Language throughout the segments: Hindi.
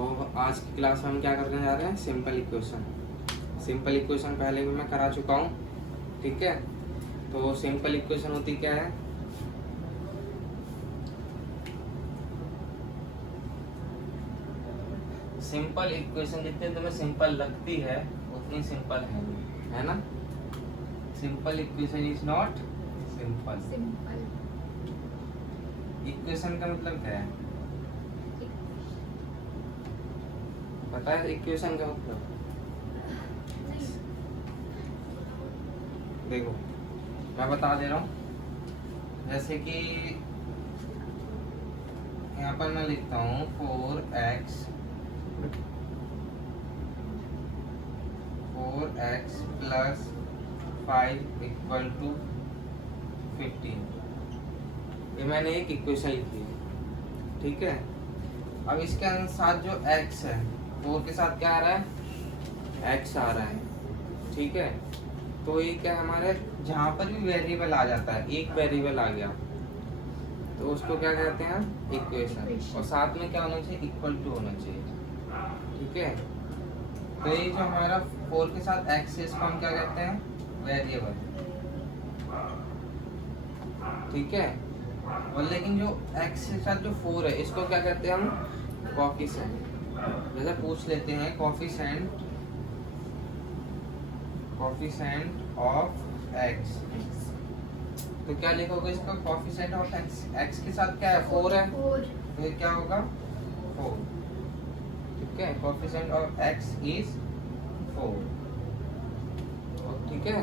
तो आज की क्लास में हम क्या करने जा रहे हैं, सिंपल इक्वेशन। सिंपल इक्वेशन पहले भी मैं करा चुका हूँ, ठीक है। तो सिंपल इक्वेशन होती क्या है, सिंपल इक्वेशन जितनी तुम्हें सिंपल लगती है उतनी सिंपल है ना। Simple equation is not simple. Equation का मतलब क्या है पता है? इक्वेशन का मतलब देखो मैं बता दे रहा हूँ। जैसे कि यहाँ पर मैं लिखता हूँ 4x प्लस 5 इक्वल टू 15। ये मैंने एक इक्वेशन लिखी है, ठीक है। अब इसके साथ जो x है 4 के साथ क्या आ रहा है, x आ रहा है, ठीक है। तो ये क्या हमारे जहाँ पर भी वेरिएबल आ जाता है, एक वेरिएबल आ गया तो उसको क्या कहते हैं, इक्वेशन। और साथ में क्या होना चाहिए, इक्वल टू होना चाहिए, ठीक है। तो ये जो हमारा 4 के साथ x है इसको हम क्या कहते हैं, वेरिएबल, ठीक है। और लेकिन जो x के साथ जो 4 है इसको क्या कहते हैं हम, कोफिशिएंट। जैसे पूछ लेते हैं कोफिशिएंट ऑफ x, तो क्या लिखोगे इसका, कोफिशिएंट ऑफ x। x के साथ क्या है, 4 है, तो ये क्या होगा 4, ठीक है। कोफिशिएंट ऑफ x इज 4, ठीक है।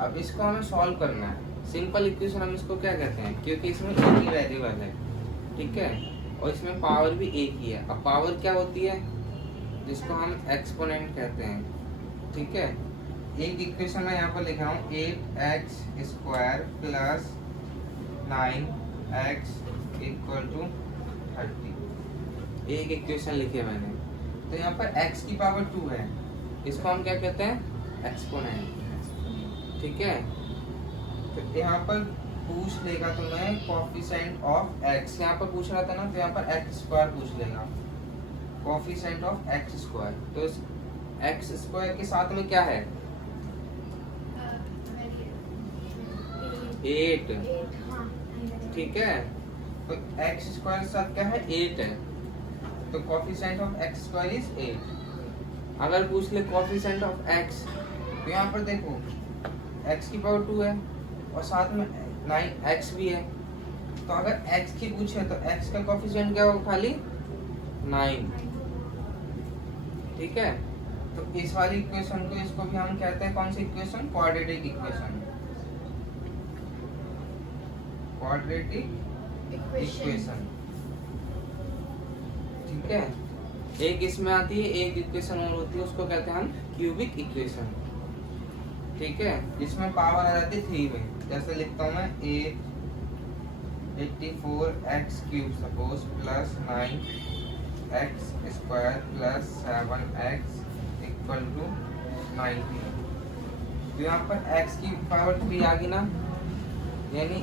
अब इसको हमें सॉल्व करना है। सिंपल इक्वेशन हम इसको क्या कहते हैं, क्योंकि इसमें एक ही वेरिएबल है, ठीक है, और इसमें पावर भी एक ही है। अब पावर क्या होती है, जिसको हम एक्सपोनेंट कहते हैं, ठीक है। एक इक्वेशन मैं यहाँ पर लिख रहा हूँ 8x² plus 9x equal to 30। एक इक्वेशन लिखी है मैंने। तो यहाँ पर x की पावर 2 है, इसको हम क्या कहते हैं, एक्सपोनेंट, ठीक है। तो यहाँ पर पूछ लेगा तुम्हें कोफिशिएंट ऑफ x, यहाँ पर पूछ रहा था ना, तो यहाँ पर x² पूछ लेगा, कोफिशिएंट ऑफ x²। तो x² के साथ में क्या है, 8, ठीक है। तो x² के साथ क्या है, 8 है, तो कोफिशिएंट ऑफ x² इज 8। अगर पूछ ले कोफिशिएंट ऑफ x, तो यहाँ पर देखो x की पावर 2 है और साथ में 9x भी है। तो अगर x की पूछे तो x का कोफिशिएंट क्या होगा, खाली 9, ठीक है। तो इस वाली इक्वेशन को, इसको भी हम कहते हैं कौन सी equation, quadratic equation, quadratic equation, ठीक है। एक इसमें आती है, एक इक्वेशन और होती है, उसको कहते हैं हम क्यूबिक इक्वेशन, ठीक है, जिसमें पावर आ जाती है 3 में। जैसे लिखता हूँ मैं 84x³ suppose plus 9x² plus 7x equal to 90। तो यहाँ पर x की पावर 3 आ गई ना, यानी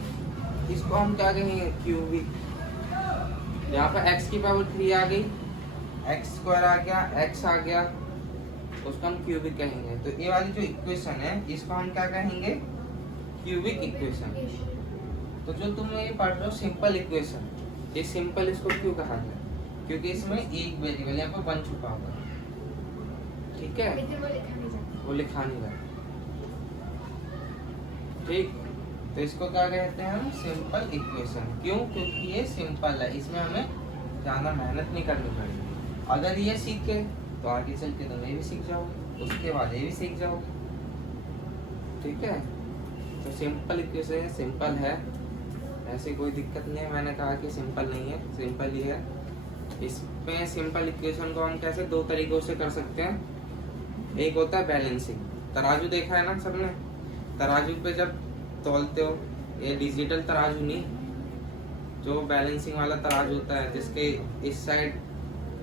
इसको हम क्या कहेंगे, क्यूबिक। यहाँ पर x की पावर 3 आ गई, x² आ गया, x आ गया, उसको हम क्यूबिक कहेंगे। तो ये वाली जो इक्वेशन है इसको हम क्या कहेंगे, क्यूबिक इक्वेशन। तो जो तुम ये पढ़ रहे हो सिंपल इक्वेशन, ये सिंपल इसको क्यों कहा है, क्योंकि इसमें एक वेरिएबल यहाँ पर बन चुका होगा, ठीक है, वो लिखा नहीं रहा, ठीक। तो इसको क्या कहते हैं हम, सिंपल इक्वेशन। क्यों, क्योंकि ये सिंपल है, इसमें हमें ज़्यादा मेहनत नहीं करनी पड़ेगी। अगर ये सीखे तो आगे चल के तुम ये भी सीख जाओगे, उसके बाद ये भी सीख जाओगे, ठीक है। तो सिंपल इक्वेशन सिंपल है, ऐसी कोई दिक्कत नहीं है। मैंने कहा कि सिंपल नहीं है, सिंपल ही है। इसमें सिंपल इक्वेशन को हम कैसे, 2 तरीकों से कर सकते हैं। एक होता है बैलेंसिंग, तराजू देखा है ना सबने, तराजू पे जब तौलते हो, ये डिजिटल तराजू नहीं, जो बैलेंसिंग वाला तराजू होता है, जिसके इस साइड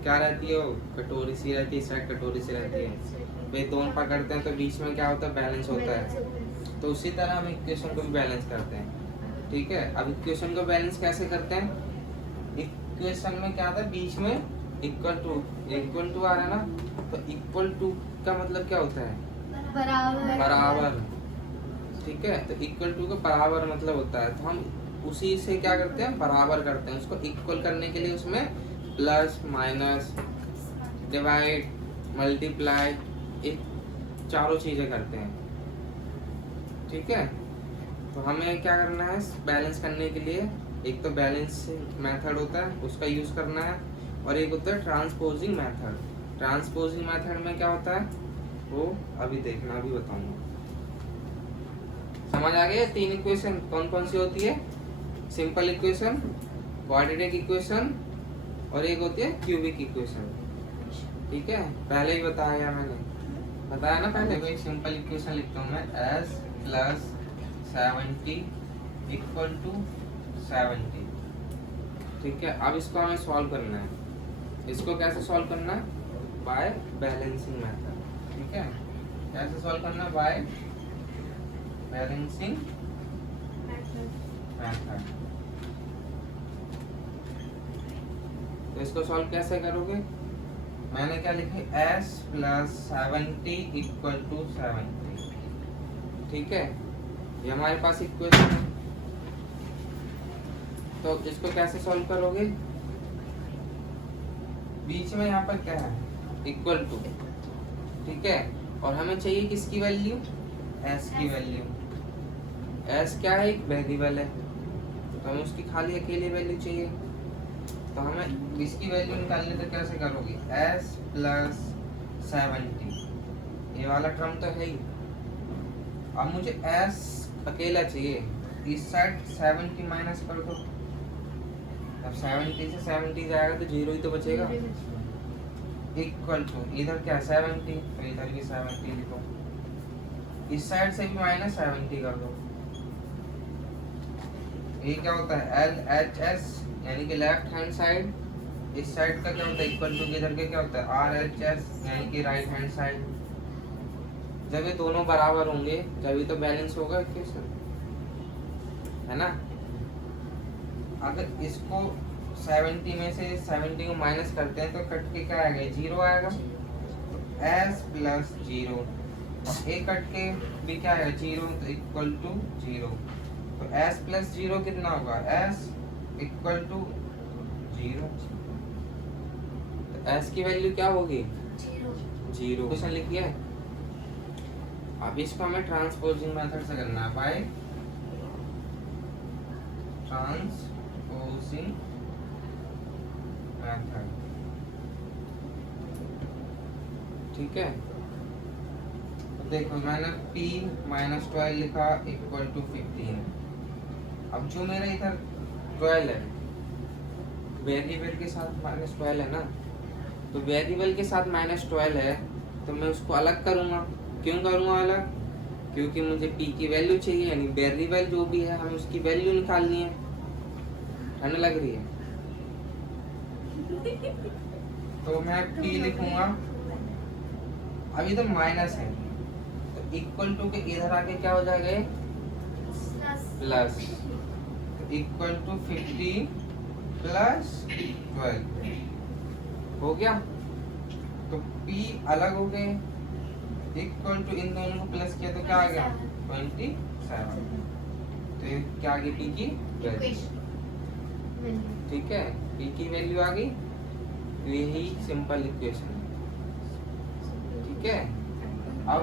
क्या रहती है, कटोरी सी रहती है, इस साइड कटोरी सी रहती है, वे दोनों पकड़ते हैं तो बीच में क्या होता है, बैलेंस होता है। तो उसी तरह हम इक्वेशन को भी बैलेंस करते हैं, ठीक है। अब इक्वेशन को बैलेंस कैसे करते हैं, इक्वेशन में क्या आता है, बीच में इक्वल टू आ रहा है ना, तो इक्वल टू का मतलब क्या होता है? बराबर। ठीक है, तो इक्वल टू का बराबर मतलब होता है, तो हम उसी से क्या करते हैं, बराबर करते हैं। उसको इक्वल करने के लिए उसमें प्लस माइनस डिवाइड मल्टीप्लाई एक चारों चीजें करते हैं। ठीक है, तो हमें क्या करना है बैलेंस करने के लिए, एक तो बैलेंस मेथड होता है उसका यूज करना है, और एक होता है ट्रांसपोजिंग मेथड। ट्रांसपोजिंग मेथड में क्या होता है वो अभी देखना, अभी बताऊंगा। समझ आ गया? तीन इक्वेशन कौन कौन सी होती है? सिंपल इक्वेशन, क्वाड्रेटिक इक्वेशन, और एक होती है क्यूबिक इक्वेशन। ठीक है, पहले ही बताया मैंने, बताया ना पहले। एक सिंपल इक्वेशन लिखता हूँ मैं, s प्लस 70 इक्वल टू 70। ठीक है, अब इसको हमें सॉल्व करना है। इसको कैसे सॉल्व करना है? By balancing method. ठीक है, कैसे सॉल्व करना है? By balancing method. तो इसको सॉल्व कैसे करोगे? मैंने क्या लिखे, s प्लस 70 इक्वल टू 70। ठीक है, ये हमारे पास इक्वेशन है। तो इसको कैसे सॉल्व करोगे? बीच में यहाँ पर क्या है? Equal to. ठीक है, और हमें चाहिए किसकी वैल्यू? s की वैल्यू। s क्या है? एक वेरिएबल है, तो हमें उसकी खाली अकेली वैल्यू चाहिए। तो हमें इसकी वैल्यू निकालने तो कैसे करोगे? s प्लस 70, ये वाला टर्म तो है ही। अब मुझे s अकेला चाहिए, इस साइड 70 माइनस कर दो। अब 70 से 70 जाएगा तो जीरो ही तो बचेगा। इक्वल टू इधर क्या 70, तो इधर भी 70 लिखो। इस साइड से भी माइनस 70 कर दो। ये क्या होता है? LHS, यानी कि लेफ्ट हैंड साइड। इस साइड का क्या होता है? इक्वल टू इधर के क्या होता है? RHS, यानी कि राइट हैंड साइड। जब ये दोनों बराबर होंगे तभी तो बैलेंस होगा इक्वेशन, है ना? अगर इसको 70 में से 70 को माइनस करते हैं तो कट के क्या आएगा? जीरो आएगा। तो s प्लस जीरो, एक कट के भी क्या आएगा? जीरो, तो इक्वल टू जीरो। तो s प्लस जीरो कितना होगा? s equal to zero. तो s की वैल्यू क्या होगी? जीरो। क्वेश्चन लिखिए। अब इसको हमें ट्रांसपोजिंग मेथड से करना है, बाय ट्रांसपोजिंग मेथड। ठीक है, तो देखो मैंने p माइनस 12 लिखा इक्वल टू 15। अब जो मेरा इधर 12 है, वेरिएबल के साथ माइनस 12 है ना, तो वेरिएबल के साथ माइनस 12 है तो मैं उसको अलग करूँगा। क्यों करूँगा अलग? क्योंकि मुझे p की वैल्यू चाहिए, यानी वेरिएबल जो भी है हमें उसकी वैल्यू निकालनी है ना? लग रही है? तो मैं p लिखूंगा। अभी तो माइनस है, तो इक्वल टू के इधर आके क्या हो जाएगा? प्लस। इक्वल टू 15 प्लस 12 हो गया। तो p अलग हो गए, इक्वल टू इन दोनों को प्लस किया तो क्या आ गया? 27। तो ये क्या आ गई? p की वैल्यू। ठीक है, p की वैल्यू आ गई। तो यही सिंपल इक्वेशन है। ठीक है, अब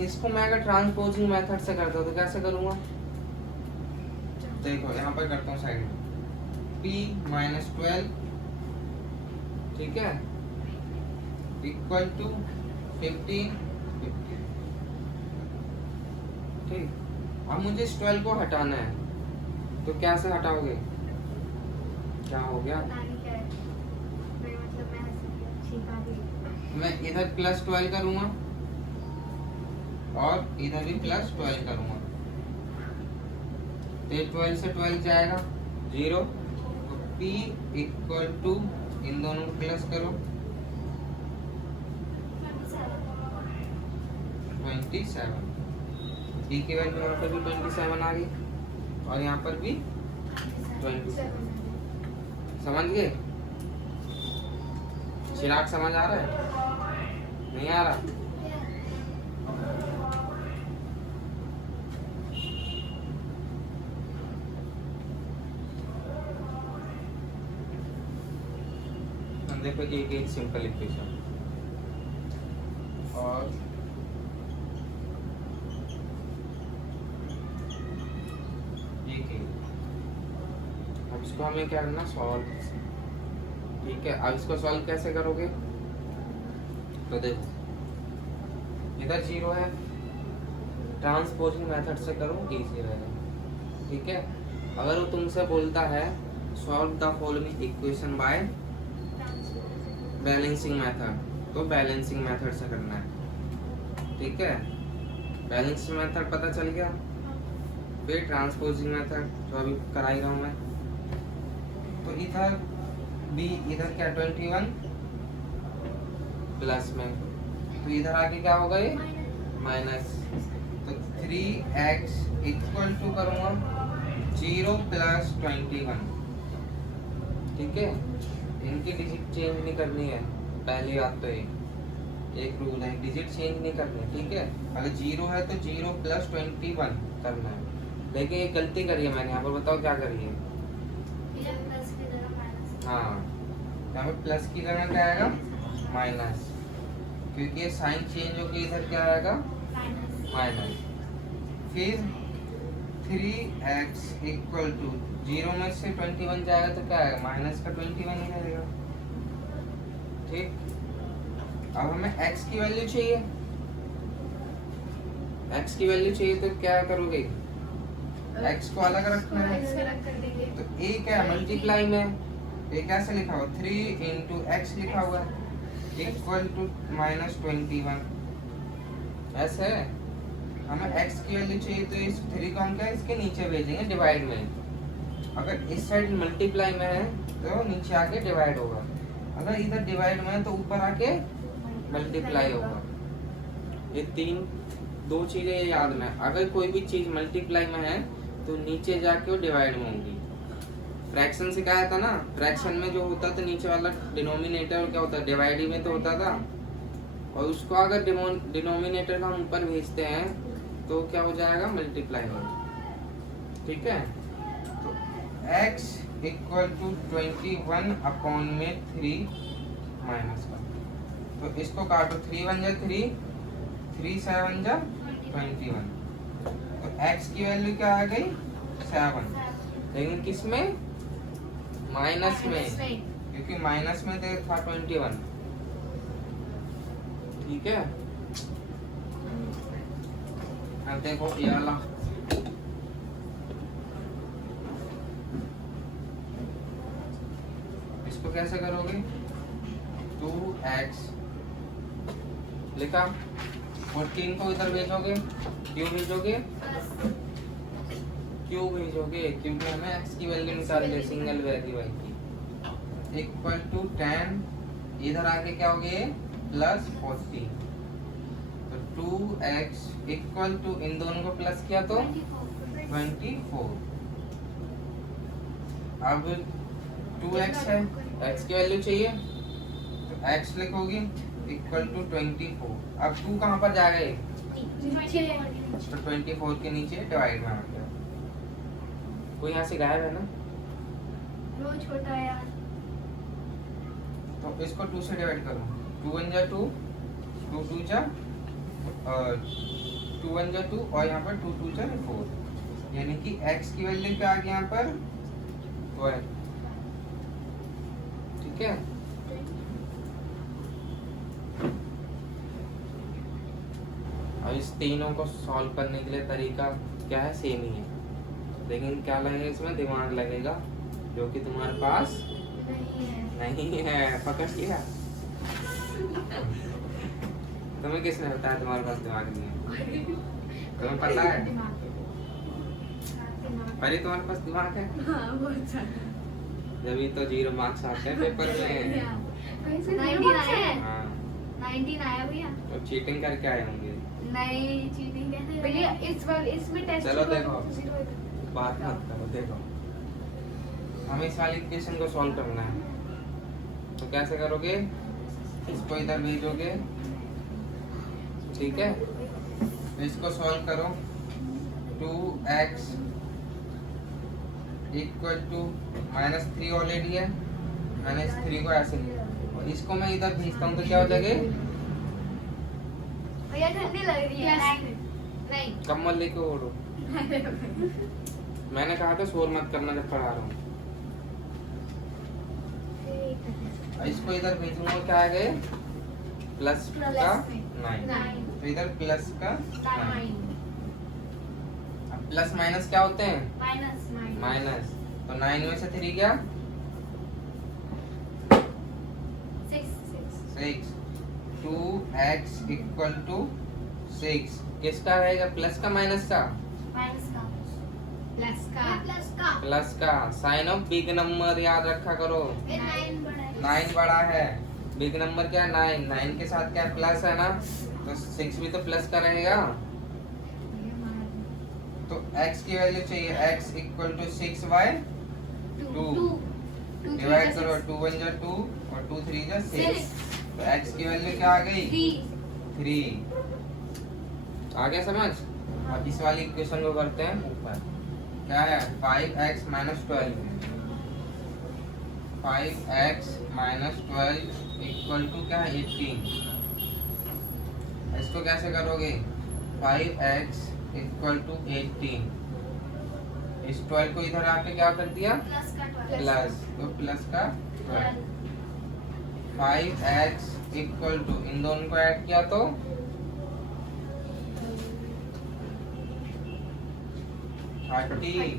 इसको मैं अगर ट्रांसपोजिंग मेथड से करता तो कैसे करूँगा? देखो यहाँ पर करता हूँ साइड में, p माइनस 12, ठीक है, इक्वल टू 15। ठीक, अब मुझे इस 12 को हटाना है, तो कैसे हटाओगे? क्या हो गया? मैं इधर प्लस 12 करूँगा और इधर भी प्लस 12 करूँगा, तो 12 से 12 जाएगा जीरो। तो p इक्वल टू इन दोनों को प्लस करो 27। p की वैल्यू यहाँ पर भी 27 आ गई और यहाँ पर भी 27। समझ गए? चिराग समझ आ रहा है? नहीं आ रहा? देखो एक सिंपल इक्वेशन और अब इसको हमें क्या करना, सॉल्व। ठीक है, अब इसको सॉल्व कैसे करोगे? तो देखो इधर 0 है, ट्रांसपोजिंग मेथड से करो, इजी रहेगा। ठीक है, अगर वो तुमसे बोलता है solve the following equation by balancing method, तो बैलेंसिंग मेथड से करना है। ठीक है, बैलेंसिंग मेथड पता चल गया। फिर ट्रांसपोजिंग मेथड जो अभी करा ही रहा हूँ मैं। तो इधर b, इधर क्या 21 प्लस में, तो इधर आगे क्या होगा ये माइनस। तो 3x इक्वल टू करूँगा 0 प्लस 21। ठीक है, इनकी डिजिट चेंज नहीं करनी है, पहली बात तो एक रूल है, डिजिट चेंज नहीं करनी है। ठीक है, अगर 0 है तो 0 प्लस 21 करना है। लेकिन एक गलती करी है मैंने यहाँ पर, बताओ क्या करी है? हाँ, यहाँ पे प्लस की जगह क्या आएगा माइनस, क्योंकि ये साइन चेंज होकर इधर क्या आएगा माइनस। फिर 3x इक्वल टू 0 में से 21 जाएगा तो क्या आएगा माइनस का 21 ही रहेगा। ठीक, अब हमें x की वैल्यू चाहिए, x की वैल्यू चाहिए तो क्या करोगे, x को अलग रखना है। तो a क्या है मल्टीप्लाई में, ये कैसे लिखा हुआ 3 इंटू एक्स लिखा हुआ है इक्वल टू माइनस 21। ऐसे हमें x की वैल्यू चाहिए तो इस 3 को हम क्या इसके नीचे भेजेंगे डिवाइड में। अगर इस साइड मल्टीप्लाई में है तो नीचे आके डिवाइड होगा, अगर इधर डिवाइड में है तो ऊपर आके मल्टीप्लाई होगा। ये दो चीजें याद में, अगर कोई भी चीज मल्टीप्लाई में है तो नीचे जाके वो डिवाइड में होगी। फ्रैक्शन सिखाया था ना, फ्रैक्शन में जो होता था नीचे वाला डिनोमिनेटर क्या होता है डिवाइड में तो होता था, और उसको अगर डिनोमिनेटर का हम ऊपर भेजते हैं तो क्या हो जाएगा मल्टीप्लाई में। ठीक है, तो x इक्वल टू 21 अपॉन में 3 माइनस 1, तो इसको काटो 3 1 जा 3, 3 7 जा 21। तो x की वैल्यू क्या आ गई 7, लेकिन किस में माइनस में, क्योंकि माइनस में था 21। ठीक है, अब देखो ये वाला इसको कैसे करोगे, 2x लिखा, 14 को इधर भेजोगे, क्यों भेजोगे क्योंकि हमें x की वैल्यू निकालनी है सिंगल वेरिएबल की। इक्वल टू 10, इधर आके क्या हो गया प्लस 40, तो 2x इक्वल टू इन दोनों को प्लस किया तो 24। अब 2x है, x की वैल्यू चाहिए तो x लिखोगी इक्वल टू 24। अब 2 कहाँ पर जाएगा ये, तो 24 के नीचे डिवाइड में आ गया। कोई यहाँ से गायब है ना, वो छोटा है यार। तो इसको 2 से डिवाइड करो, 2 1 जा 2, 2 2 जा 2 1 जा 2, और यहाँ पर 2 2 जा 4, यानी कि x की वैल्यू क्या आ गई यहाँ पर 12। ठीक है, अब इस तीनों को सॉल्व करने के लिए तरीका क्या है, सेम ही है, लेकिन क्या लगेगा इसमें दिमाग लगेगा जो कि तुम्हारे पास नहीं है। पकड़ लिया, तुम्हें किसने बताया तुम्हारे पास दिमाग नहीं है? तुम्हें पता है पहले तुम्हारे पास दिमाग है? जब ही तो 0 मार्क्स आते हैं पेपर में। 19 आया भैया, तो चीटिंग करके आए होंगे। नहीं चीटिंग कैसे भैया, इस बार इसमें टेस्ट चलो देखो, बात मत करो, देखो हमें इस वाली इक्वेशन को सॉल्व करना है, तो कैसे करोगे, इसको इधर भेजोगे, ठीक है। तो इसको सॉल्व करो। 2x इक्वल टू -3 ऑलरेडी है, मैंने इस 3 को ऐसे लिया और इसको मैं इधर भेजता हूँ तो क्या हो जाएगा? भैया ठंडी लग रही है। नहीं कम्बल लेके ओढ़ो। मैंने कहा था शोर मत करना जब पढ़ा रहा हूँ। इसको इधर भेजूंगा, क्या आ गए? प्लस का 9, तो इधर प्लस का 9। अब प्लस माइनस क्या होते हैं? माइनस। तो 9 में से 3 क्या? 6। 2x इक्वल टू 6 किसका रहेगा? प्लस का माइनस का? प्लस का। साइन ऑफ बिग नंबर याद रखा करो। 9 बड़ा है, बिग नंबर क्या है? 9 के साथ क्या प्लस है ना, तो 6 भी तो प्लस का रहेगा। तो x की वैल्यू चाहिए, x इक्वल टू 6/2। डिवाइड करो, 2 1 जा 2 और 2 3 जा 6। तो x की वैल्यू क्या आ गई? 3। आ गया समझ? अब इस वाली इक्वेशन को करते हैं ऊपर। क्या है? 5x - 12। 5x - 12 इक्वल टू क्या है? 18। इसको कैसे करोगे? 5x equal to 18। इस 12 को इधर आके क्या कर दिया? प्लस, तो प्लस का 12। 5x इक्वल टू, इन दोनों को ऐड किया तो 30।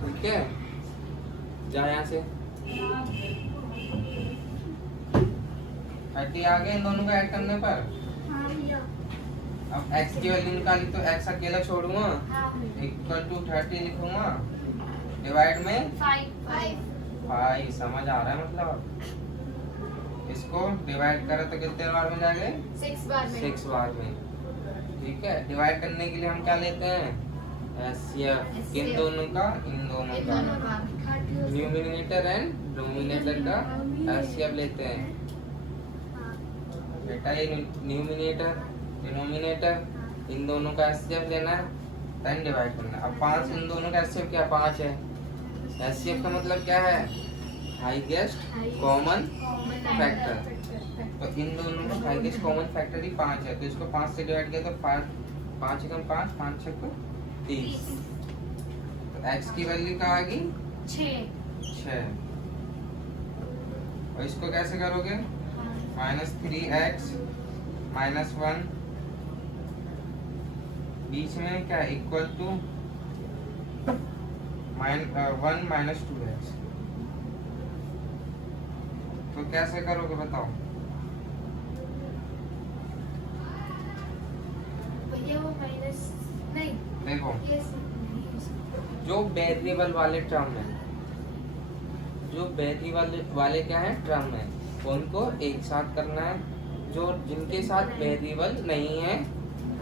ठीक है, जा यहाँ से 30 आ गए इन दोनों को ऐड करने पर। अब x की वैल्यू निकाली तो x अकेला छोड़ूंगा, इक्वल टू 30 लिखूंगा, डिवाइड में 5। समझ आ रहा है मतलब? इसको डिवाइड करो तो कितने बार में जाएंगे? 6 बार में। ठीक है, डिवाइड करने के लिए हम क्या लेते हैं? एचसीएफ। किन दोनों का? इन दोनों का। न्यूमिनेटर एंड डिनोमिनेटर का एचसीएफ लेते हैं। बेटा ये न्यूमिनेटर डिनोमिनेटर इन दोनों का एचसीएफ लेना है, देन डिवाइड करना है। अब 5 इन दोनों का एचसीएफ क्या? 5 है। एचसीएफ का मतलब क्या है? Highest common factor. तो इन दोनों का हाईएस्ट कॉमन फैक्टर ही 5 है, तो इसको 5 से डिवाइड किया तो 5 एकम 5, 5 6 को 30। तो x की वैल्यू क्या आ गई? 6। और इसको कैसे करोगे? -3x - 1 बीच में क्या? Equal to 1 - 2x। तो कैसे करोगे बताओ? वो माइनस नहीं, देखो ये जो वेरिएबल वाले टर्म है, जो वेरिएबल वाले क्या है? टर्म है, उनको एक साथ करना है। जो जिनके साथ वेरिएबल नहीं है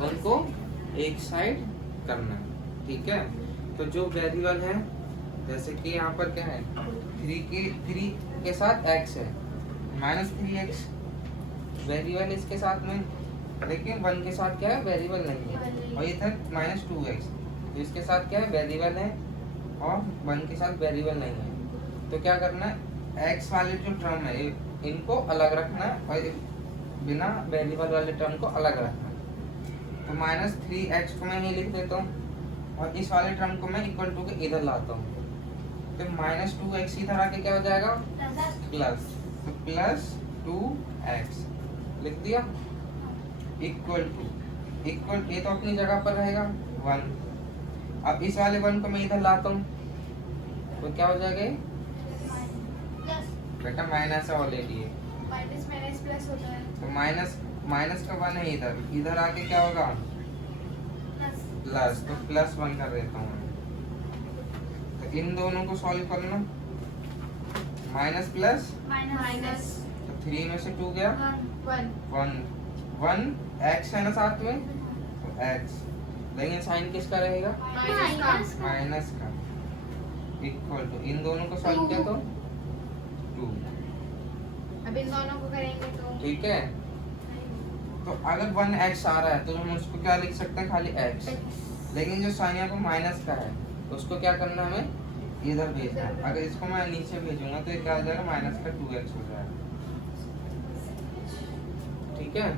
उनको एक साइड करना है। ठीक है, तो जो वेरिएबल है, जैसे कि यहाँ पर क्या है? 3 के साथ x है, -3x वेरिएबल इसके साथ में, लेकिन 1 के साथ क्या है? वेरिएबल नहीं है। और इधर -2x, तो इसके साथ क्या है? वेरिएबल है और 1 के साथ वेरिएबल नहीं है। तो क्या करना है? x वाले जो टर्म है इनको अलग रखना है और बिना वेरिएबल वाले टर्म को अलग रखना है। तो -3x को मैं यही लिख देता हूँ और इस वाले टर्म को मैं इक्वल टू के इधर लाता हूँ। तो -2x इधर आके क्या हो जाएगा? प्लस, तो +2x लिख दिया, इक्वल टू, इक्वल ये तो अपनी जगह पर रहेगा 1। अब इस वाले 1 को मैं इधर लाता हूँ तो क्या हो जाएगा? बेटा माइनस है ऑलरेडी है, माइनस प्लस होता है, तो माइनस का 1 है इधर, इधर आके क्या होगा? प्लस, तो +1 कर देता हूँ। तो इन दोनों को सॉल्व करना, माइनस प्लस, तो 3 में से 2 गया 1 x है ना साथ में, तो x, लेकिन साइन किसका रहेगा? माइनस का, इक्वल टू, इन दोनों को सॉल्व किया तो 2। अब इन दोनों को करेंगे तो ठीक है। तो अगर 1x आ रहा है तो हम उसको क्या लिख सकते हैं, खाली x। लेकिन जो साइन यहाँ पर माइनस का है उसको क्या करना है, हमें इधर भेजना है। अगर इसको मैं नीचे भेजूंगा तो ये क्या आ जाएगा, माइनस का 2x हो जाएगा। ठीक है,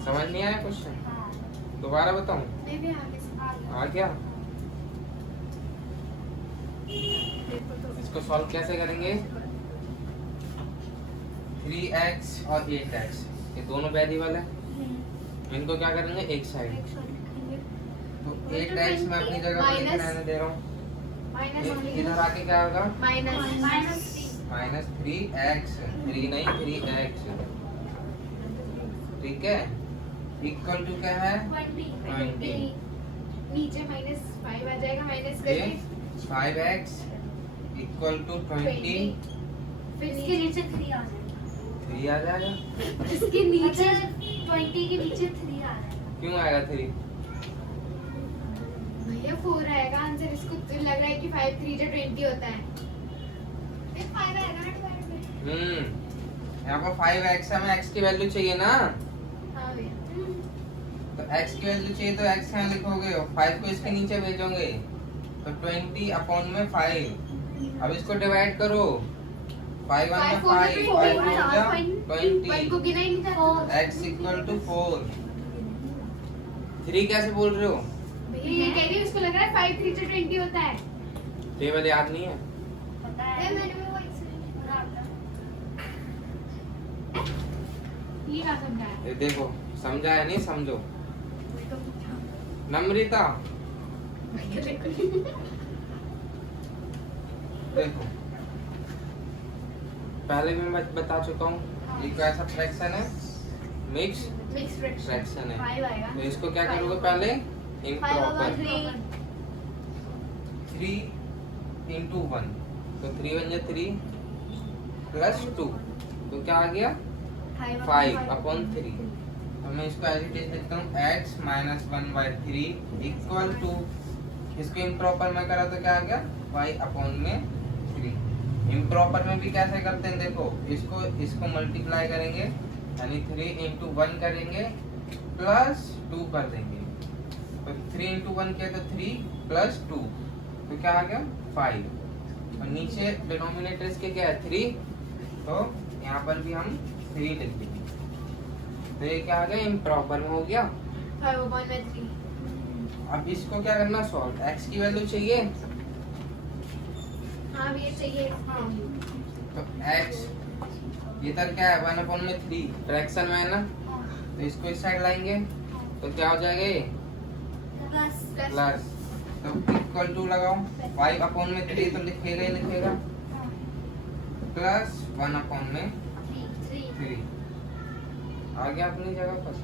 समझ नहीं आया क्वेश्चन? दोबारा बताऊं? नहीं भी आगे से आ गया? देखो तो इसको सॉल्व कैसे करेंगे? 3x और 8x ये दोनों वेरिएबल है, इनको क्या करेंगे, एक साइड। तो 8x मैं अपनी जगह पर लिखने रहने दे रहा हूँ। माइनस इधर आके क्या होगा, माइनस 3x, 3 नहीं 3x। ठीक है, इक्वल टू क्या है, 20। नीचे -5 आ जाएगा, माइनस ये करके 5x इक्वल टू 20। फिर इसके नीचे 3 आ जाएगा। 3 आ जाएगा। इसके नीचे 20 के नीचे 3 आ जाएगा। क्यों आएगा 3? भैया 4 आएगा आंसर। इसको तो लग रहा है कि 5 3 जो 20 होता है। ये 5 आएगा ना 5। यहाँ पर 5x है, हमें x की वैल्यू चाहिए ना। हाँ भैया। तो x की वैल्यू चाहिए तो x यहाँ लिखोगे और 5 को इसके नीचे भेजोगे तो 20 अपॉन में 5। अब इसको डिवाइड करो, 5 1 में 5, 5 1 को 20, गिना ही नहीं था। x equal to 4। 3 कैसे बोल रहे हो? भैया ये कह रही है, उसको लग रहा है 5 3 जो 20 होता है। टेबल याद नहीं है? पता है मैंने वो ये क्या समझाया? ये देखो, समझाया नहीं, समझो। नम्रिता देखो, पहले भी मैं बता चुका हूँ, ये कैसा फ्रैक्शन है, मिक्स मिक्स फ्रैक्शन है। 5 आएगा। तो इसको क्या करोगे, पहले इम्प्रॉपर 3 इंटू 1, तो 3 1 जा 3 प्लस 2, तो क्या आ गया 5 अपॉन 3। तो मैं इसको एज इट इज लिखता हूँ x माइनस 1/3 इक्वल टू, इसको इम्प्रॉपर में करा तो क्या आ गया, y अपॉन में 3। इम्प्रॉपर में भी कैसे करते हैं, देखो इसको मल्टीप्लाई करेंगे, यानी 3 इंटू 1 करेंगे प्लस 2 कर देंगे। तो 3 इंटू 1 किया तो 3 प्लस 2, तो क्या आ गया 5। और नीचे डिनोमिनेटर इसके क्या है 3, तो यहाँ पर भी हम 3 लिख देंगे। तो ये क्या आ गया, इम्प्रॉपर में हो गया। 5 upon में 3। अब इसको क्या करना, सॉल्व। x की वैल्यू चाहिए, हाँ ये चाहिए। हाँ तो x इधर क्या है 1 अपॉन में 3 फ्रैक्शन में है ना, तो इसको इस साइड लाएंगे तो क्या हो जाएगा ये प्लस। तो इक्वल टू लगाओ, 5 अपॉन में 3 तो लिखेगा ही लिखेगा, प्लस 1 अपॉन में 3 आ गया अपनी जगह पर।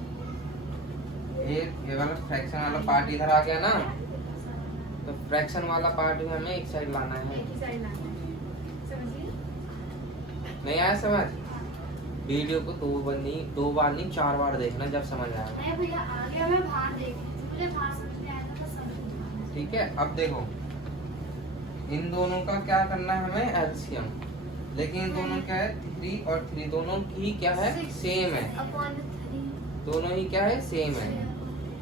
ये वाला फ्रैक्शन वाला पार्ट इधर आ गया ना, तो फ्रैक्शन वाला पार्ट भी हमें एक साइड लाना है। नहीं आया समझ? वीडियो को 2 बार नहीं 4 बार देखना, जब समझ आएगा। भैया आगे मैं बाहर देख रही थी, मुझे बाहर समझ में आया था तो समझ। ठीक है, अब देखो इन दोनों का क्या करना है हमें, एलसीएम। लेकिन इन दोनों क्या है 3 और 3 दोनों की क्या है, सेम है। दोनों ही क्या है, सेम है।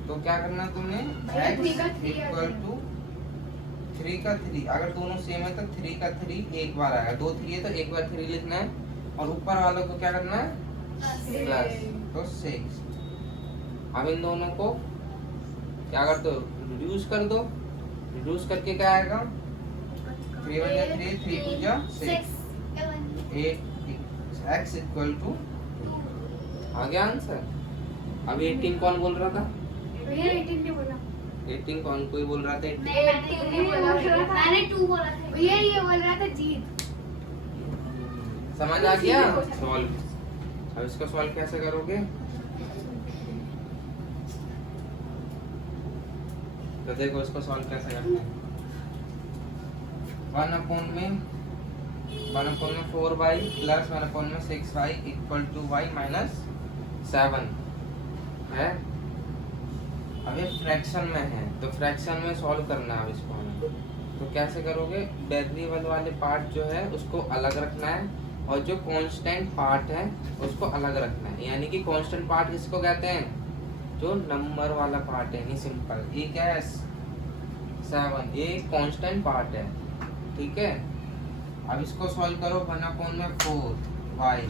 तो क्या करना है तुमने, x इक्वल टू 3 का 3। अगर दोनों सेम है तो 3 का 3 एक बार आएगा, 2 3 है तो एक बार 3 लिखना है, और ऊपर वालों को क्या करना है प्लस, तो 6। अब इन दोनों को क्या कर दो, रिड्यूस कर दो। रिड्यूस करके क्या आएगा, 3 1 जा 3, 3 2 जा 6, 8 x इक्वल टू, आ गया आंसर। अब 18 कौन बोल रहा था, भैया 18 नहीं बोला। 18 कौन, कोई बोल रहा था 18? मैंने 2 बोला था भैया, ये बोल रहा था जीत। समझ आ गया सॉल्व। अब इसका सॉल्व कैसे करोगे, तो देखो इसको सॉल्व कैसे करते हैं। 1 अपॉन में 4y प्लस 1 अपॉन में 6y equal to y minus 7 है। अब ये फ्रैक्शन में है, तो फ्रैक्शन में सॉल्व करना है अब इसको हमें। तो कैसे करोगे, वेरिएबल वाले पार्ट जो है उसको अलग रखना है, और जो कांस्टेंट पार्ट है उसको अलग रखना है। यानी कि कांस्टेंट पार्ट किसको कहते हैं? जो नंबर वाला पार्ट है, नहीं सिंपल। ये क्या है? 7, ये कांस्टेंट पार्ट है, ठीक है। अब इसको सॉल्व करो। 1/4y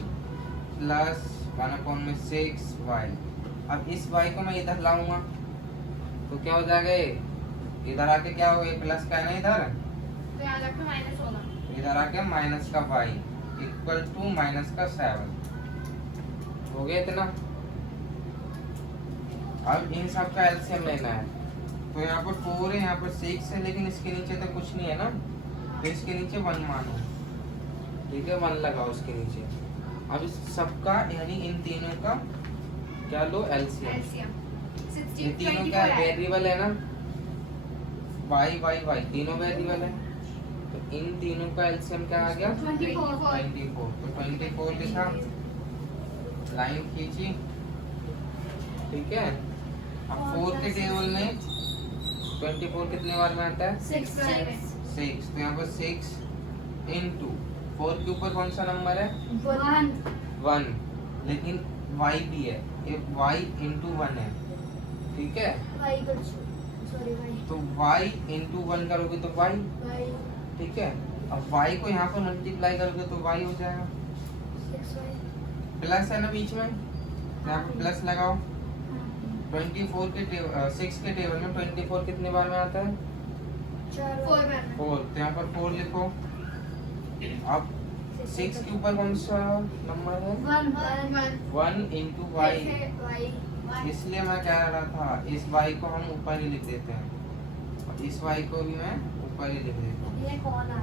plus 1/6y। अब इस y को मैं इधर लाऊंगा तो क्या हो जाएगा? इधर आके क्या होगा? प्लस का है ना इधर, तो यहाँ रखो माइनस होगा। इधर आके माइनस का y इक्वल टू माइनस का 7 हो गया इतना। अब इन सब का एलसीएम लेना है। तो यहाँ पर 4 है, यहाँ पर 6 है, लेकिन इसके नीचे तो कुछ नहीं है ना, तो इसके नीचे 1 मानो, ठीक है। 1 लगाओ उसके नीचे। अब इस सबका यानी इन तीनों का क्या लो? एलसीएम। एलसीएम ये तीनों का वेरिएबल है ना, y तीनों वेरिएबल है, तो इन तीनों का एलसीएम क्या आ गया? 24। तो 24 लिखा, लाइन खींची, ठीक है। अब 4 के टेबल में 24 कितने बार में आता है? 6। 6। तो यहाँ पर 6 इंटू 4 के ऊपर कौन सा नंबर है? 1। लेकिन y भी है, ये y इंटू 1 है, ठीक है। तो y इंटू 1 करोगे तो y, ठीक है। अब y को यहाँ पर मल्टीप्लाई करोगे तो y हो जाएगा। प्लस है ना बीच में, तो यहाँ पर प्लस लगाओ। 24 के 6 के टेबल में 24 कितने बार में आता है? 4। तो यहाँ पर 4 लिखो। अब 6 के ऊपर कौन सा नंबर है? 1 इंटू y। इसलिए मैं कह रहा था इस y को हम ऊपर ही लिख देते हैं, और इस y को भी मैं ऊपर ही लिख देता हूँ, ये कौन आ रहा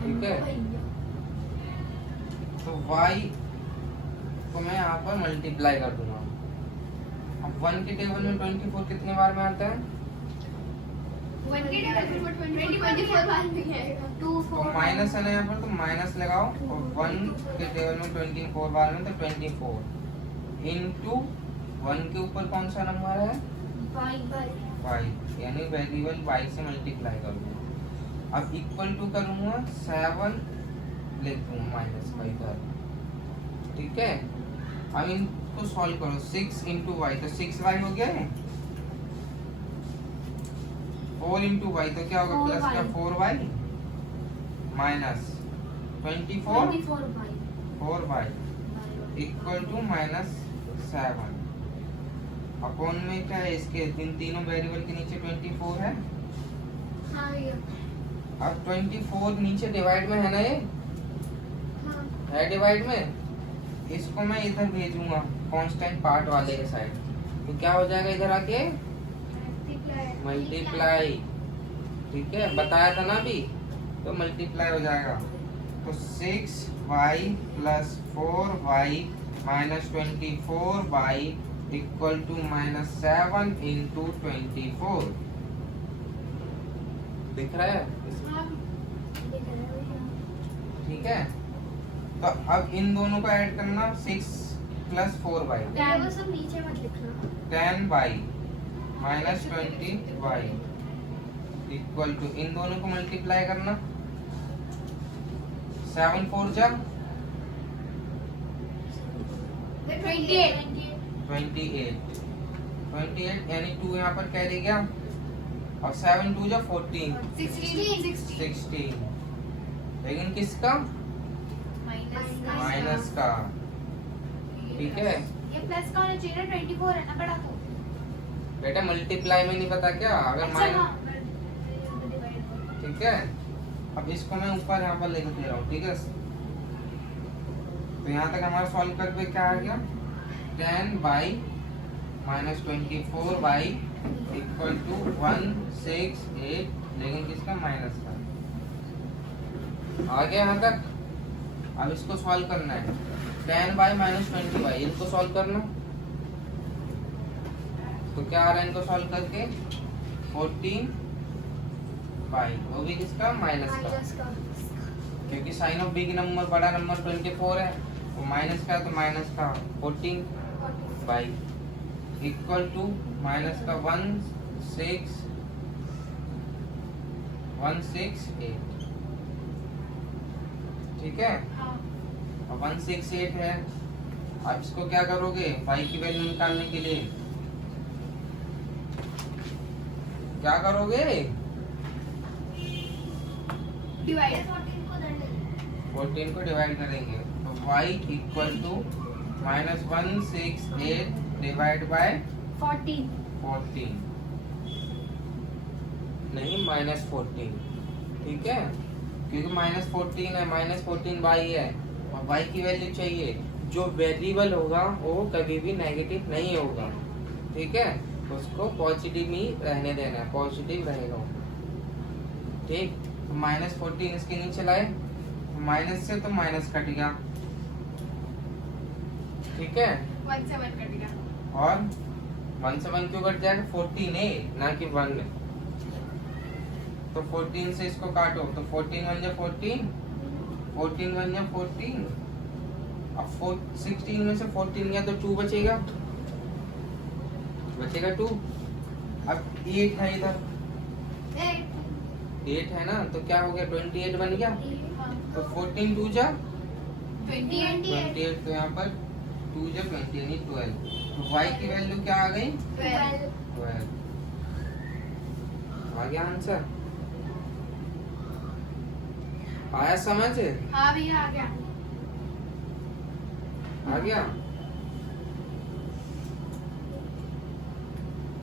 ठीक है। तो y को मैं यहाँ पर मल्टीप्लाई कर दूंगा। अब 1 के टेबल में 24 कितने बार में आता है? 1 के टेबल में 24 बार में आएगा। 2 तो 4 माइनस है ना यहाँ पर, तो माइनस लगाओ। और 1 के टेबल में 24 बार में, तो 24 इंटू 1 के ऊपर कौन सा नंबर है? y, यानी वेरिएबल y से मल्टीप्लाई करूँगा। अब इक्वल टू करूँगा 7 लिख दूँगा माइनस का इधर, ठीक है। अब इनको सॉल्व करो। 6 इंटू वाई, तो 6y हो गया है। 4 इंटू वाई, तो क्या होगा? प्लस का 4y minus 24 4y equal to minus 7 upon में क्या है? इसके तीनों वेरिएबल के नीचे 24 है। हाँ ये अब 24 नीचे डिवाइड में है ना, ये हाँ है डिवाइड में। इसको मैं इधर भेजूंगा कांस्टेंट पार्ट वाले के साइड, तो क्या हो जाएगा? इधर आके मल्टीप्लाई, ठीक है, बताया था ना अभी, तो मल्टीप्लाई हो जाएगा। तो 6y plus 4y minus 24y equal to minus 7 into 24। दिख रहा है? ठीक है। तो अब इन दोनों को ऐड करना, 6 प्लस 4y, वो सब नीचे मत लिखना। 10y minus 20y equal to, इन दोनों को मल्टीप्लाई करना। 7 4 जा 28 यानी 2 यहाँ पर कैरी गया, और 7 2 जा 14 16। लेकिन किसका? माइनस का, ठीक है। ये प्लस का होना चाहिए ना, 24 है ना बड़ा को। बेटा मल्टीप्लाई में नहीं पता क्या? अगर माइनस, ठीक है। अब इसको मैं ऊपर यहाँ पर लेकर दे रहा हूँ, ठीक है। तो यहाँ तक हमारा सॉल्व करके क्या आ गया? 10y minus 24y equal to 168, लेकिन किसका? माइनस का। आ गया यहाँ तक। अब इसको सॉल्व करना है। 10y माइनस 20y, इनको सॉल्व करना। तो क्या आ रहा है इनको सॉल्व करके? 14y, वो भी किसका? माइनस का, क्योंकि साइन ऑफ बिग नंबर, बड़ा नंबर 24 है, वो माइनस का, तो माइनस का 14y इक्वल टू माइनस का 168। ठीक है, हाँ। और 168 है। अब इसको क्या करोगे y की वैल्यू निकालने के लिए, क्या करोगे? डिवाइड 14 को डिवाइड करेंगे तो y equal to -168 divide by 14। 14 नहीं -14, ठीक है, क्योंकि -14 है, -14 y है और y की वैल्यू चाहिए। जो वेरिएबल होगा वो कभी भी नेगेटिव नहीं होगा, ठीक है, उसको पॉजिटिव ही रहने देना है, पॉजिटिव रहेगा, ठीक। तो -14 इसके नीचे लाए, माइनस से तो माइनस कट गया, ठीक है, 1 से 1 कटेगा। और 1 से 1 क्यों कट जाएगा? 14 है ना कि 1 है, तो 14 से इसको काटो तो 14 1 जा 14, 14 1 जा 14, अब 16 में से 14 गया तो 2 बचेगा, 2। अब 8 है इधर, 8 है ना, तो क्या हो गया 28 बन गया, तो 14 2 जा 28, तो यहाँ पर 2 जा 20 यानी 12, तो y की वैल्यू क्या आ गई? 12। आ गया आंसर, आया समझ? हाँ भैया आ गया। आ गया।